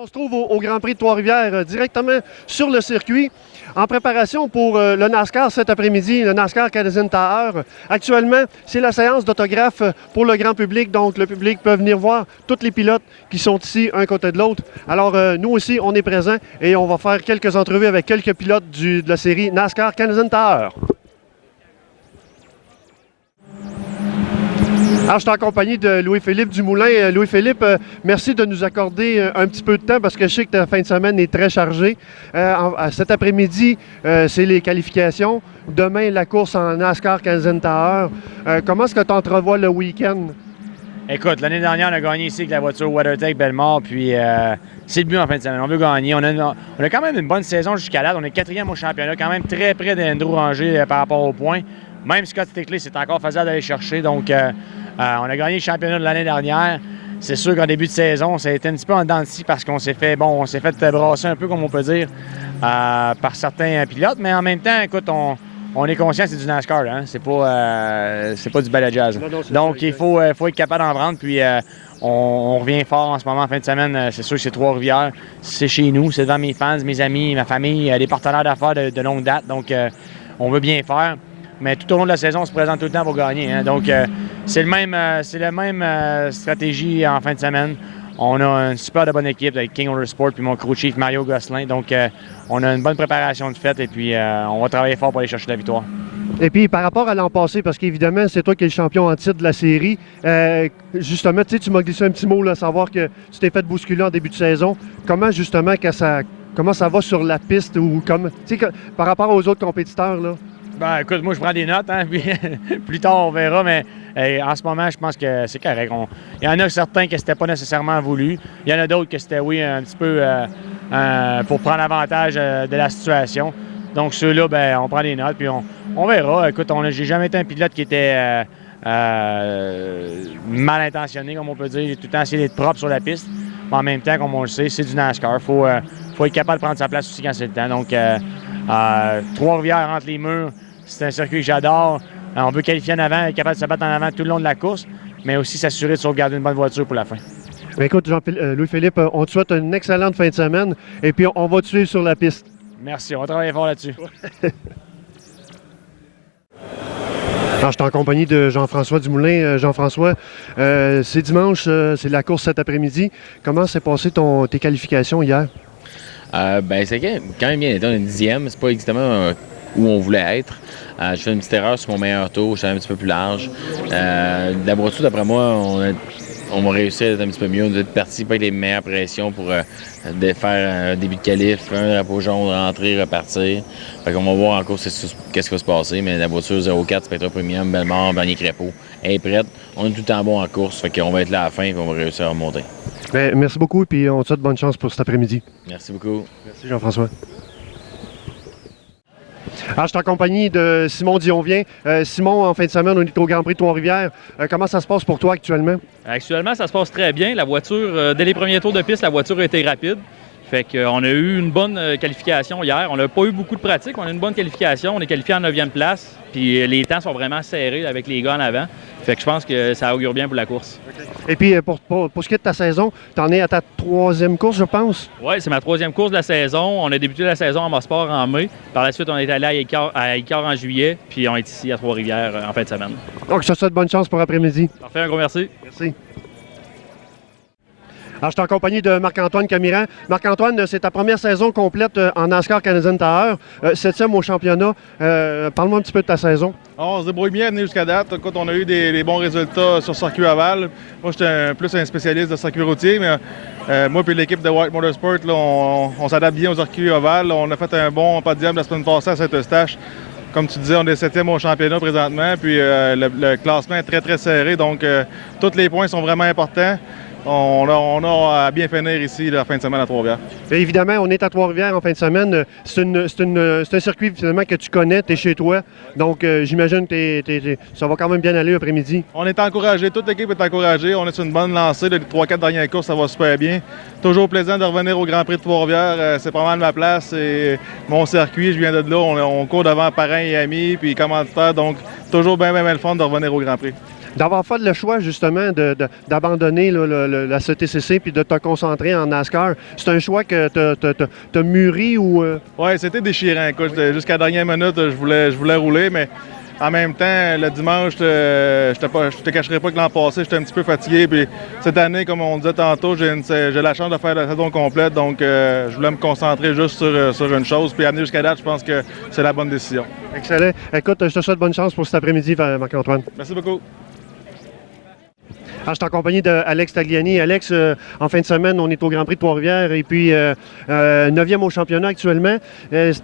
On se trouve au Grand Prix de Trois-Rivières, directement sur le circuit, en préparation pour le NASCAR cet après-midi, le NASCAR Canadian Tower. Actuellement, c'est la séance d'autographes pour le grand public, donc le public peut venir voir tous les pilotes qui sont ici, un côté de l'autre. Alors, nous aussi, on est présents et on va faire quelques entrevues avec quelques pilotes de la série NASCAR Canadian Tower. Alors, je suis en compagnie de Louis-Philippe Dumoulin. Louis-Philippe, merci de nous accorder un petit peu de temps parce que je sais que ta fin de semaine est très chargée. Cet après-midi, c'est les qualifications. Demain, la course en NASCAR Canadian Tower. Comment est-ce que tu entrevois le week-end? Écoute, l'année dernière, on a gagné ici avec la voiture WeatherTech Belmont, puis c'est le but en fin de semaine. On veut gagner. On a quand même une bonne saison jusqu'à là. On est quatrième au championnat, quand même très près d'Andrew Ranger par rapport aux points. Même Scott Stickley, c'est encore faisable d'aller chercher. Donc, on a gagné le championnat de l'année dernière. C'est sûr qu'en début de saison, ça a été un petit peu en dents de scie parce qu'on s'est fait brasser un peu, comme on peut dire, par certains pilotes. Mais en même temps, écoute, on est conscient que c'est du NASCAR, hein? C'est pas du baladjazz. Donc, il faut être capable d'en prendre. Puis, on revient fort en ce moment en fin de semaine. C'est sûr que c'est Trois-Rivières. C'est chez nous. C'est devant mes fans, mes amis, ma famille, des partenaires d'affaires de longue date. Donc, on veut bien faire. Mais tout au long de la saison, on se présente tout le temps pour gagner, hein? Donc, c'est la même stratégie en fin de semaine. On a une super de bonne équipe avec King Motorsport puis mon crew chief Mario Gosselin. Donc, on a une bonne préparation de fête et puis on va travailler fort pour aller chercher la victoire. Et puis, par rapport à l'an passé, parce qu'évidemment, c'est toi qui es le champion en titre de la série, justement, tu m'as glissé un petit mot, là, savoir que tu t'es fait bousculer en début de saison. Comment, justement, comment ça va sur la piste ou par rapport aux autres compétiteurs, là? Ben, écoute, moi, je prends des notes, hein, puis plus tard, on verra, mais en ce moment, je pense que c'est correct. Il y en a certains que c'était pas nécessairement voulu. Il y en a d'autres que c'était, oui, un petit peu pour prendre avantage de la situation. Donc, ceux-là, ben, on prend des notes, puis on verra. Écoute, j'ai jamais été un pilote qui était mal intentionné, comme on peut dire. J'ai tout le temps essayé d'être propre sur la piste. Mais en même temps, comme on le sait, c'est du NASCAR. Faut être capable de prendre sa place aussi quand c'est le temps. Donc, Trois-Rivières entre les murs, c'est un circuit que j'adore. On veut qualifier en avant, être capable de se battre en avant tout le long de la course, mais aussi s'assurer de sauvegarder une bonne voiture pour la fin. Bien, écoute, Louis-Philippe, on te souhaite une excellente fin de semaine et puis on va te suivre sur la piste. Merci, on va travailler fort là-dessus. Alors, je suis en compagnie de Jean-François Dumoulin. Jean-François, c'est dimanche, c'est la course cet après-midi. Comment s'est passé tes qualifications hier? C'est quand même bien été. On est 10e. C'est pas exactement où on voulait être. J'ai fait une petite erreur sur mon meilleur tour. J'étais un petit peu plus large. La voiture, d'après moi, on va réussir à être un petit peu mieux. On doit être parti pas avec les meilleures pressions pour faire un début de qualif, un drapeau jaune, rentrer, repartir. Fait qu'on va voir en course qu'est-ce qui va se passer. Mais la voiture 04 Spectra Premium, Belmont, Bernier Crépeau, elle est prête. On est tout le temps bon en course. Fait qu'on va être là à la fin et on va réussir à remonter. Bien, merci beaucoup et puis on te souhaite bonne chance pour cet après-midi. Merci beaucoup. Merci Jean-François. Alors, je suis en compagnie de Simon Dionvien. Simon, en fin de semaine, on est au Grand Prix de Trois-Rivières. Comment ça se passe pour toi actuellement? Actuellement, ça se passe très bien. La voiture, dès les premiers tours de piste, la voiture a été rapide. Fait qu'on a eu une bonne qualification hier. On n'a pas eu beaucoup de pratique. On a une bonne qualification. On est qualifié en 9e place. Puis les temps sont vraiment serrés avec les gars en avant. Fait que je pense que ça augure bien pour la course. Et puis, pour ce qui est de ta saison, tu en es à ta 3e course, je pense? Oui, c'est ma 3e course de la saison. On a débuté la saison en Mosport en mai. Par la suite, on est allé à Icare en juillet. Puis on est ici à Trois-Rivières en fin de semaine. Donc, je te souhaite bonne chance pour l'après-midi. Parfait, un gros merci. Merci. Alors, je suis en compagnie de Marc-Antoine Camiran. Marc-Antoine, c'est ta première saison complète en NASCAR Canadian Tower, 7e au championnat. Parle-moi un petit peu de ta saison. On se débrouille bien à venir jusqu'à date. Écoute, on a eu des bons résultats sur circuit aval. Moi, j'étais plus un spécialiste de circuit routier, mais moi et l'équipe de White Motorsport, là, on s'adapte bien aux circuits ovales. On a fait un bon podium la semaine passée à Saint-Eustache. Comme tu disais, on est 7e au championnat présentement, puis le classement est très, très serré. Donc, tous les points sont vraiment importants. On a à bien finir ici la fin de semaine à Trois-Rivières. Évidemment, on est à Trois-Rivières en fin de semaine. C'est un circuit finalement que tu connais, tu es chez toi. Donc, j'imagine que ça va quand même bien aller l'après-midi. On est encouragé, toute l'équipe est encouragée. On est sur une bonne lancée. Les 3-4 dernières courses, ça va super bien. Toujours plaisant de revenir au Grand Prix de Trois-Rivières. C'est pas mal ma place. C'est mon circuit, je viens de là. On court devant parrains et amis, puis commanditaires. Donc, toujours bien le fun de revenir au Grand Prix. D'avoir fait le choix, justement, d'abandonner la CTCC puis de te concentrer en NASCAR, c'est un choix que tu as mûri ou... Oui, c'était déchirant. Écoute, jusqu'à la dernière minute, je voulais rouler, mais en même temps, le dimanche, je te cacherai pas que l'an passé, j'étais un petit peu fatigué. Puis cette année, comme on disait tantôt, j'ai la chance de faire la saison complète, donc je voulais me concentrer juste sur une chose. Puis amener jusqu'à date, je pense que c'est la bonne décision. Excellent. Écoute, je te souhaite bonne chance pour cet après-midi, Marc-Antoine. Merci beaucoup. Je suis en compagnie d'Alex Tagliani. Alex, en fin de semaine, on est au Grand Prix de Trois-Rivières et puis 9e au championnat actuellement.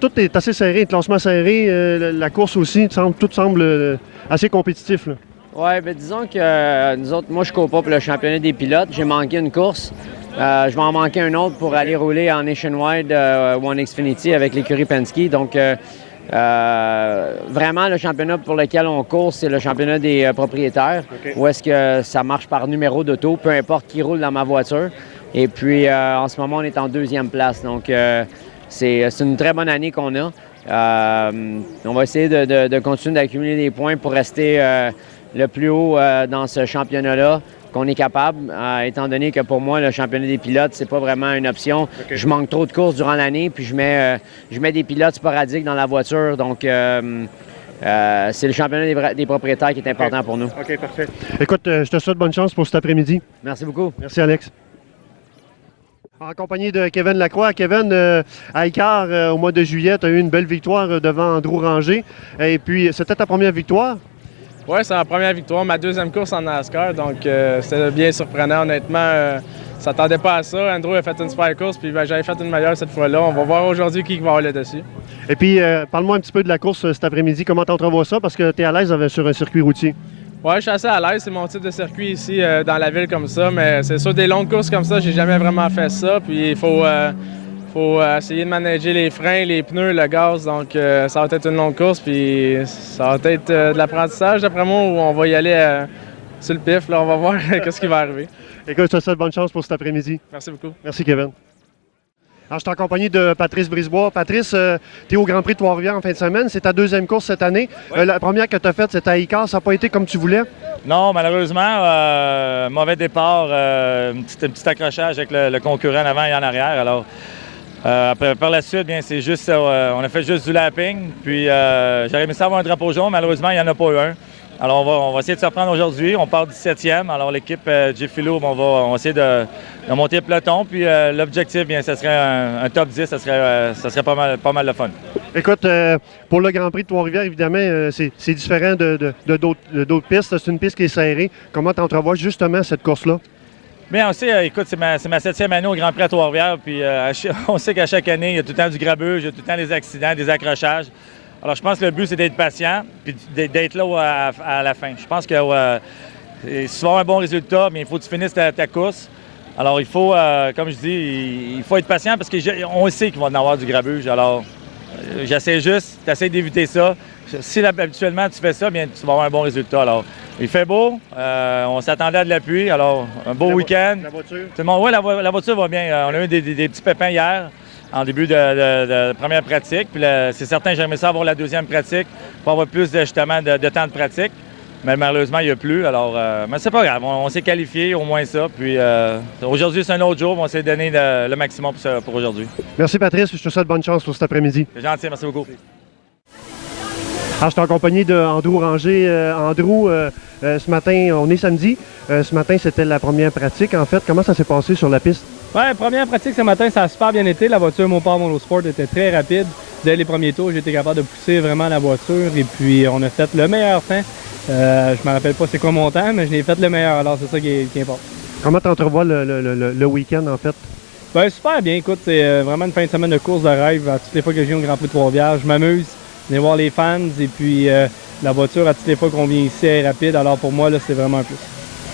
Tout est assez serré, le classement serré, la course aussi, tout semble assez compétitif. Oui, bien disons que nous autres, moi je cours pas pour le championnat des pilotes. J'ai manqué une course. Je vais en manquer un autre pour aller rouler en Nationwide One Xfinity avec l'écurie Penske. Donc, vraiment, le championnat pour lequel on court, c'est le championnat des propriétaires, où est-ce que ça marche par numéro d'auto, peu importe qui roule dans ma voiture. Et puis, en ce moment, on est en 2e place. Donc, c'est une très bonne année qu'on a. On va essayer de continuer d'accumuler des points pour rester le plus haut dans ce championnat-là qu'on est capable, étant donné que pour moi, le championnat des pilotes, c'est pas vraiment une option. Je manque trop de courses durant l'année, puis je mets des pilotes sporadiques dans la voiture. Donc, c'est le championnat des propriétaires qui est important pour nous. OK, parfait. Écoute, je te souhaite bonne chance pour cet après-midi. Merci beaucoup. Merci, Alex. En compagnie de Kevin Lacroix. Kevin, à Icar, au mois de juillet, tu as eu une belle victoire devant Andrew Ranger. Et puis, c'était ta première victoire? Oui, c'est ma première victoire, ma 2e course en NASCAR, donc c'était bien surprenant, honnêtement. Je s'attendais pas à ça. Andrew a fait une super course, puis j'avais fait une meilleure cette fois-là. On va voir aujourd'hui qui va avoir le dessus. Et puis, parle-moi un petit peu de la course cet après-midi. Comment tu entrevois ça? Parce que tu es à l'aise sur un circuit routier. Oui, je suis assez à l'aise. C'est mon type de circuit ici, dans la ville comme ça. Mais c'est sûr, des longues courses comme ça, j'ai jamais vraiment fait ça. Puis il faut essayer de manager les freins, les pneus, le gaz. Donc, ça va être une longue course. Puis ça va être de l'apprentissage, d'après moi, où on va y aller sur le pif. Là, on va voir qu'est-ce qui va arriver. Écoute, je te souhaite bonne chance pour cet après-midi. Merci beaucoup. Merci, Kevin. Alors, je suis en compagnie de Patrice Brisebois. Patrice, tu es au Grand Prix de Trois-Rivières en fin de semaine. C'est ta 2e course cette année. Oui. La première que tu as faite, c'était à Icar. Ça n'a pas été comme tu voulais? Non, malheureusement, mauvais départ, un petit accrochage avec le concurrent en avant et en arrière. Alors, par la suite, bien, c'est juste, on a fait juste du lapping. Puis, j'aurais aimé ça avoir un drapeau jaune. Malheureusement, il n'y en a pas eu un. Alors, on va essayer de se reprendre aujourd'hui. On part 17e. Alors, l'équipe Jeff Philo, on va essayer de monter le peloton. Puis, l'objectif, bien, ce serait un top 10. Ça serait pas mal de fun. Écoute, pour le Grand Prix de Trois-Rivières, évidemment, c'est différent de d'autres pistes. C'est une piste qui est serrée. Comment tu entrevois justement cette course-là? Bien, on sait, écoute, c'est ma 7e année au Grand Prix à Trois-Rivières. Puis, on sait qu'à chaque année, il y a tout le temps du grabuge, il y a tout le temps des accidents, des accrochages. Alors, je pense que le but, c'est d'être patient puis d'être là à la fin. Je pense que si tu vas avoir un bon résultat, mais il faut que tu finisses ta course. Alors, il faut, comme je dis, il faut être patient parce qu'on sait qu'il va y en avoir du grabuge. Alors, j'essaie juste, tu essaies d'éviter ça. Si habituellement tu fais ça, bien, tu vas avoir un bon résultat. Alors, il fait beau, on s'attendait à de la pluie, alors un beau week-end. La voiture? Tout le monde, oui, la voiture va bien. On a eu des petits pépins hier, en début de première pratique. Puis c'est certain que j'aimerais ça avoir la 2e pratique pour avoir plus justement de temps de pratique. Mais malheureusement, il n'y a plus. Alors, mais c'est pas grave, on s'est qualifié, au moins ça. Puis aujourd'hui, c'est un autre jour, on va essayer de donner le maximum pour aujourd'hui. Merci, Patrice. Je te souhaite bonne chance pour cet après-midi. C'est gentil, merci beaucoup. Alors, je suis en compagnie d'Andrew Ranger. Andrew, ce matin, on est samedi. Ce matin, c'était la première pratique, en fait. Comment ça s'est passé sur la piste? Oui, première pratique ce matin, ça a super bien été. La voiture Mopar Motorsport était très rapide. Dès les premiers tours, j'ai été capable de pousser vraiment la voiture et puis on a fait le meilleur temps. Je me rappelle pas c'est quoi mon temps, mais je l'ai fait le meilleur, alors c'est ça qui importe. Comment tu entrevois le week-end, en fait? Bien, super bien. Écoute, c'est vraiment une fin de semaine de course de rêve. À toutes les fois que je viens au Grand Prix de Trois-Rivières, je m'amuse. Venir voir les fans et puis la voiture, à toutes les fois qu'on vient ici, elle est rapide. Alors pour moi, là, c'est vraiment un plus.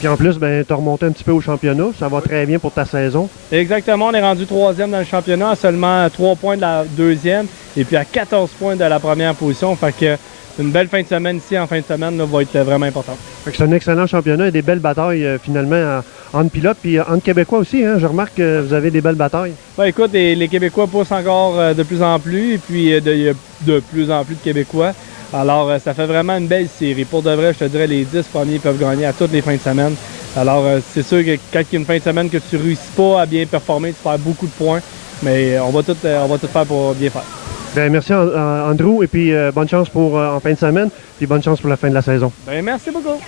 Puis en plus, ben, tu as remonté un petit peu au championnat. Ça va très bien pour ta saison. Exactement. On est rendu 3e dans le championnat, à seulement 3 points de la 2e et puis à 14 points de la première position. Fait que une belle fin de semaine ici, en fin de semaine, là, va être vraiment importante. C'est un excellent championnat et des belles batailles finalement entre pilotes puis entre Québécois aussi. Hein? Je remarque que vous avez des belles batailles. Ouais, écoute, les Québécois poussent encore de plus en plus et puis il y a de plus en plus de Québécois. Alors, ça fait vraiment une belle série. Pour de vrai, je te dirais, les 10 premiers peuvent gagner à toutes les fins de semaine. Alors, c'est sûr que quand il y a une fin de semaine que tu ne réussis pas à bien performer, tu perds beaucoup de points. Mais on va tout faire pour bien faire. Bien, merci Andrew et puis bonne chance pour en fin de semaine, puis bonne chance pour la fin de la saison. Bien, merci beaucoup.